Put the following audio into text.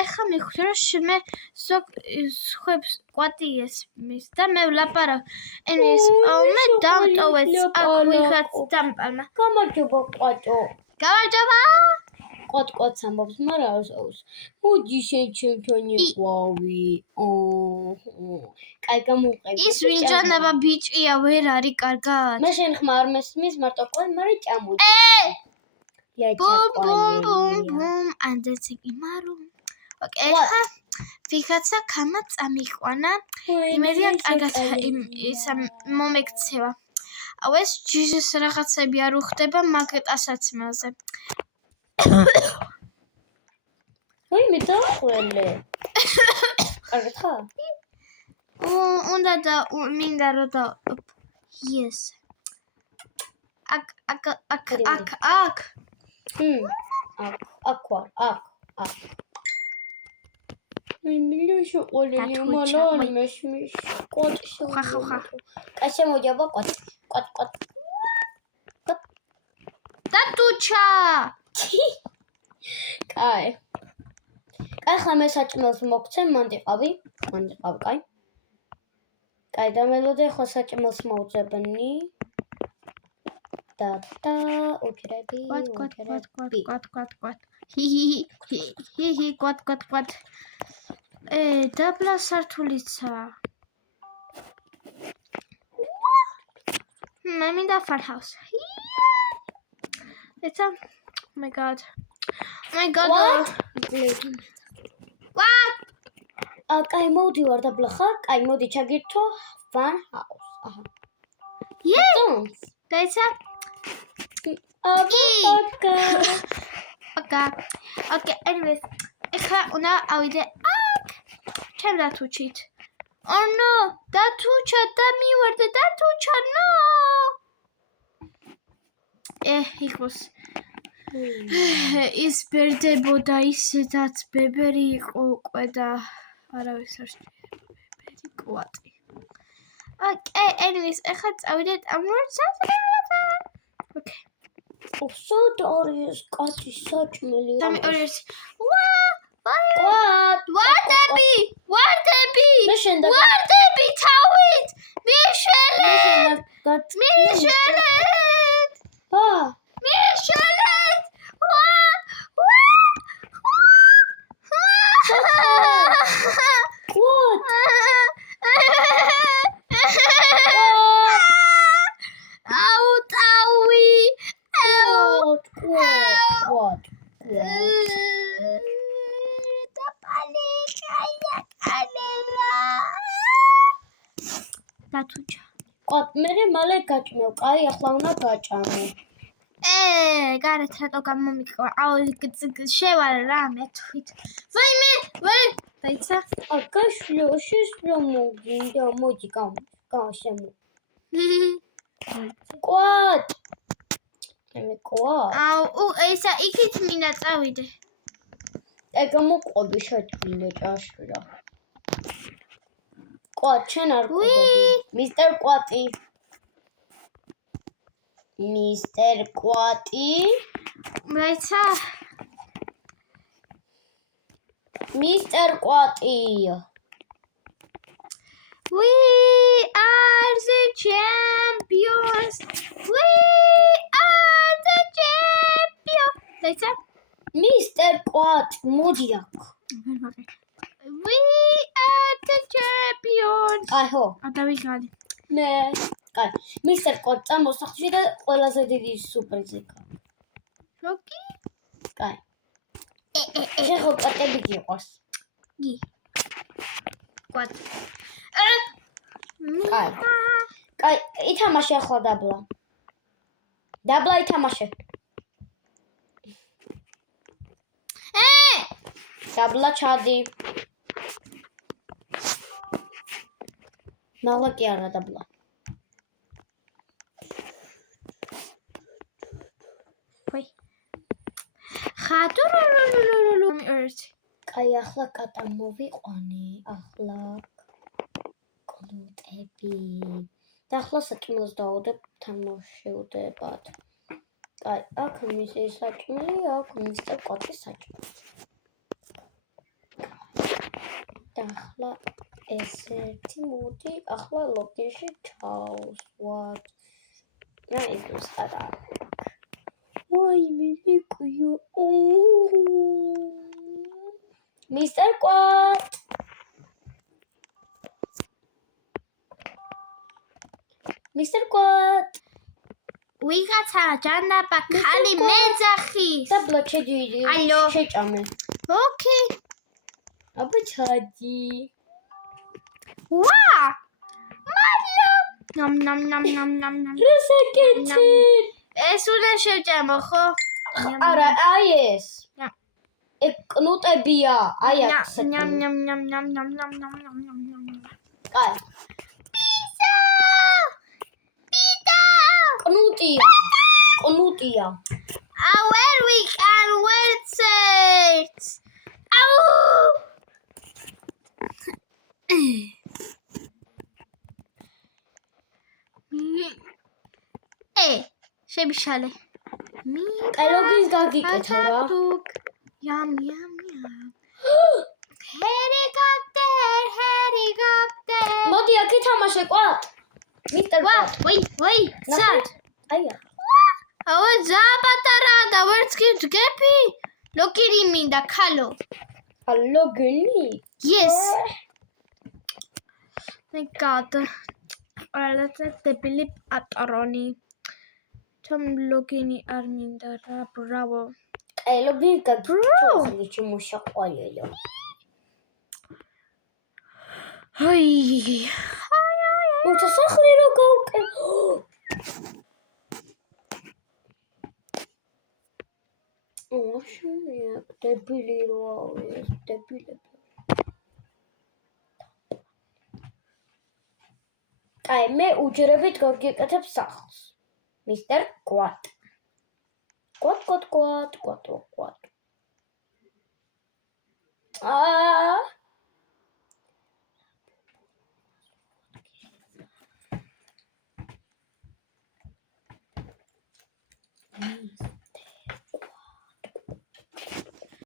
ეხლა მივხვდი რომ მე სხვებს კვატი ესმის და მე ვლაპარაკ ენის მე დამტოვეთ აქ ვიღაც დამპალმა გამარჯობა კვატო გამარჯობა კვატ ამბობს მაგრამ მოდი შენ ჩემთან იყვავი კაი გამოვყევი ის ვინჯანება ბიჭია ვერ არის კარგად მე შენ ხმა არ მესმის მარტო ყვენ მაგრამ ჭამოდი ბუმ ანდეცი იმარო ოკეი ხა ვიღაცა ქამა წამიყვანა იმედია კარგად ისა მომექცევა აუ ეს ჯიჟის რაღაცები არ უხდება მაგტასაცმელზე ვაი მე დახველე კარგად ხარ უნდა და მინდა რომ და yes აქ მე შოყოლელი მალონ მესმის კვატი ხახა კაშე მოჯობა კვატ დატუჩა კაი ხა მე საჭმელს მოგცემ მანდიყავი კაი და მელოდე ხო საჭმელს მოვძებნი და უჯრები კვატ ჰი კვატ დაბლა სართულიცა მე მინდა farmhouse it's oh my god what კაი მოვდივარ დაბლა ხარ კაი მოდი ჩაგირთო farmhouse აჰა დაიცა Okay, anyways, ეხლა უნდა ავიდე აქ ჩემ დათუჩით. Oh no, დათუჩა დამივარდა დათუჩა no. იქოს ის ბერდებოდა ისედაც ბებერი იყო უკვე და არავის არ შეერება ბებერი კვატი. Okay, anyways, ეხლა წავიდეთ ამ Okay. სოდორის კაცი საჭმელი სამეორიოსი ვარდები თავით მიშელეთ დათუჩა კვატ მე მალე გაჭმევ კაი ახლა უნდა გაჭამო გარეთ რატო გამომიკვა აუ შევარ რა მე თვით ვაიმე დაიცა აკაშლო შეშლო მოგინდა მოდი გამშემო კვატ მე კვატ აუ ესა იქით მინდა წავიდე მოყვები შეჭრილე ჭაშრა კვატ შენ არ ყვები მისტერ კვატი მაიცა მისტერ კვატი We are the champions. დაიცა მისტერ კვატ მოდი აქ We are the champions. აჰო დავიღალე მე კაი მისტერ კვატ წამოსახლში და ყველაზე დიდი სურპრიზი როკი კაი შეხო კვატები გიყვარს გი კვატ კაი ითამაშე ახლა დაბლა ითამაშე დაბლა ჩადი მალა კი არა დაბლა ხატურურურურურუ კაი ახლა კატა მოვიყვანე ახლა კონტები და ახლა საჭმელს დავუდებ თან მოშევდებათ კაი, აქ მისი საჭმელი, აქ მისტერ კვატის საჭმელი. და ახლა ესეთი მოდი, ახლა ლოგინში ჩავსვათ. რა ის არა. ვაიმე, ნიკვიო. მისტერ კვატ. მისტერ კვატ. ვიღაცა ჯანაბა ხალი მეძახის. და ბლოჩედი შეჭამე. ოკეი. აბა ჩადი. ვა! მადლო. ნამ. რასაკეთე? ეს უნდა შევჭამო, ხო? არა, აი ეს. ნამ. კნუტებია, აი აქ. ნამ. კაი. კნუტია. Where we can wait it. შებიშალე. კალოგის გაგიკეთო რა. Yum. Helicopter. მოდი აქ ეთამაშე კვატ. მისტერ კვატ. ვაი, სად? აი აქ. აუ ზაპატარა და ვერც კი ვდგები. ლოგინი მინდა ქალო. ლოგინი? Yes. My god. Let's debili patroni. Tom logini არ მინდა რა, bravo. აი ლოგინი გაგიკეთო, ხლიჩი მოშაყვალეო. აი. მოთა სახლი რო გავკე. ოშია, დებილი რო არის, დებილები. აი მე უჯრებით გაგიკეთებ სახლს. მისტერ კვატ. კვატ. აა